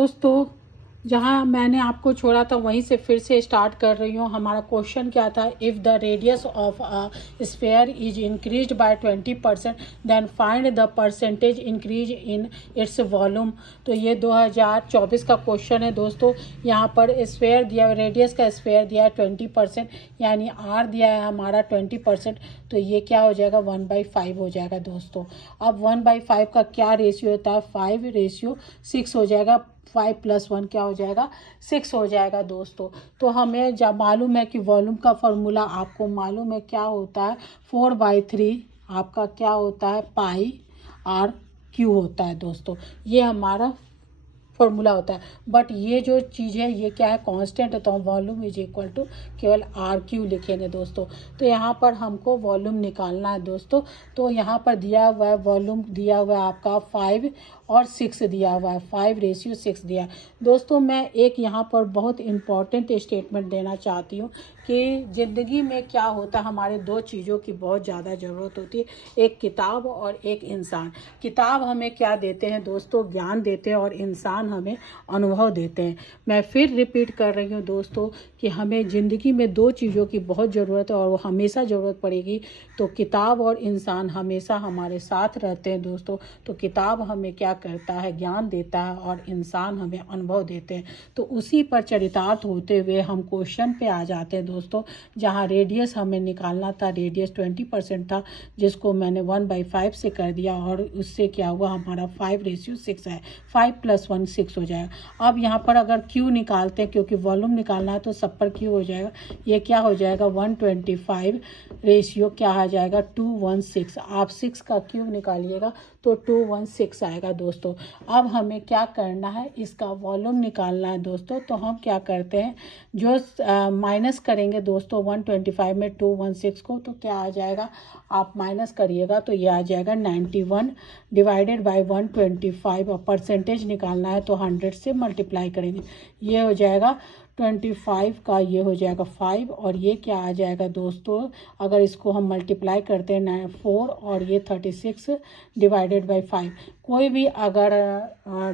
दोस्तों, जहाँ मैंने आपको छोड़ा था वहीं से फिर से स्टार्ट कर रही हूँ। हमारा क्वेश्चन क्या था, if the radius of a sphere is increased by 20% then find the percentage increase in its volume. तो ये 2024 का क्वेश्चन है दोस्तों। यहाँ पर स्फेयर दिया, रेडियस का स्फेयर दिया है 20%, यानी आर दिया है हमारा 20%। तो ये क्या हो जाएगा, 1/5 हो जाएगा दोस्तों। अब 1/5 का क्या रेशियो होता है, 5:6 हो जाएगा। 5 + 1 क्या हो जाएगा, 6 हो जाएगा दोस्तों। तो हमें जब मालूम है कि वॉल्यूम का फॉर्मूला आपको मालूम है क्या होता है, 4/3 आपका क्या होता है, πr/Q होता है दोस्तों। ये हमारा फॉर्मूला होता है। बट ये जो चीज़ है ये क्या है, कांस्टेंट है, तो हम वॉल्यूम इज इक्वल टू केवल RQ लिखेंगे दोस्तों। तो यहाँ पर हमको वॉल्यूम निकालना है दोस्तों। तो यहाँ पर दिया हुआ है वॉल्यूम, दिया हुआ है आपका 5 और 6 दिया हुआ है, 5:6 दिया है दोस्तों। मैं एक यहाँ पर बहुत इम्पॉर्टेंट स्टेटमेंट देना चाहती हूँ कि ज़िंदगी में क्या होता है, हमारे दो चीज़ों की बहुत ज़्यादा ज़रूरत होती है, एक किताब और एक इंसान। किताब हमें क्या देते हैं दोस्तों, ज्ञान देते हैं, और इंसान हमें अनुभव देते हैं। मैं फिर रिपीट कर रही हूँ दोस्तों कि हमें ज़िंदगी में दो चीज़ों की बहुत ज़रूरत है और वो हमेशा ज़रूरत पड़ेगी। तो किताब और इंसान हमेशा हमारे साथ रहते हैं दोस्तों। तो किताब हमें क्या करता है, ज्ञान देता है, और इंसान हमें अनुभव देते हैं। तो उसी पर चरितार्थ होते हुए हम क्वेश्चन पे आ जाते हैं दोस्तों। जहाँ रेडियस हमें निकालना था, रेडियस 20% था, जिसको मैंने 1/5 से कर दिया, और उससे क्या हुआ, हमारा 5:6 है। 5 + 1 6 हो जाएगा। अब यहाँ पर अगर Q निकालते हैं, क्योंकि वॉल्यूम निकालना है तो सब पर Q हो जाएगा। ये क्या हो जाएगा, 125 रेशियो क्या आ जाएगा, 216। आप 6 का Q निकालिएगा तो 216 आएगा दोस्तों। अब हमें क्या करना है, इसका वॉल्यूम निकालना है दोस्तों। तो हम क्या करते हैं, जो माइनस करेंगे दोस्तों 125 में 216 को, तो क्या आ जाएगा, आप माइनस करिएगा तो ये आ जाएगा 91 डिवाइडेड बाय 125। और परसेंटेज निकालना है तो 100 से मल्टीप्लाई करेंगे, ये हो जाएगा 25 का, ये हो जाएगा 5, और ये क्या आ जाएगा दोस्तों, अगर इसको हम मल्टीप्लाई करते हैं 4, और ये 36 डिवाइडेड बाय 5। कोई भी अगर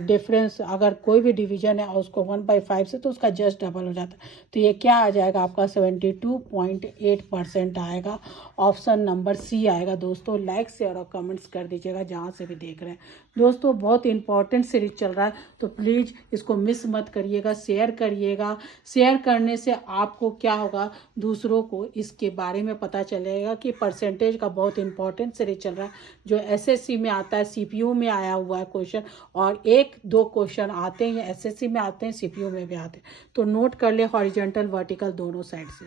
डिफरेंस, अगर कोई भी डिवीजन है और उसको 1/5 से, तो उसका जस्ट डबल हो जाता है। तो ये क्या आ जाएगा आपका, 72.8% आएगा। ऑप्शन नंबर C आएगा दोस्तों। लाइक, शेयर और कमेंट्स कर दीजिएगा जहाँ से भी देख रहे हैं दोस्तों। बहुत इंपॉर्टेंट सीरीज चल रहा है, तो प्लीज़ इसको मिस मत करिएगा, शेयर करिएगा। शेयर करने से आपको क्या होगा, दूसरों को इसके बारे में पता चलेगा कि परसेंटेज का बहुत इंपॉर्टेंट सीरीज चल रहा है, जो SSC में आता है, CPU में आया हुआ है क्वेश्चन, और 1-2 क्वेश्चन आते हैं, SSC में आते हैं, CPU में भी आते हैं। तो नोट कर ले, हॉरिजॉन्टल वर्टिकल दोनों साइड से।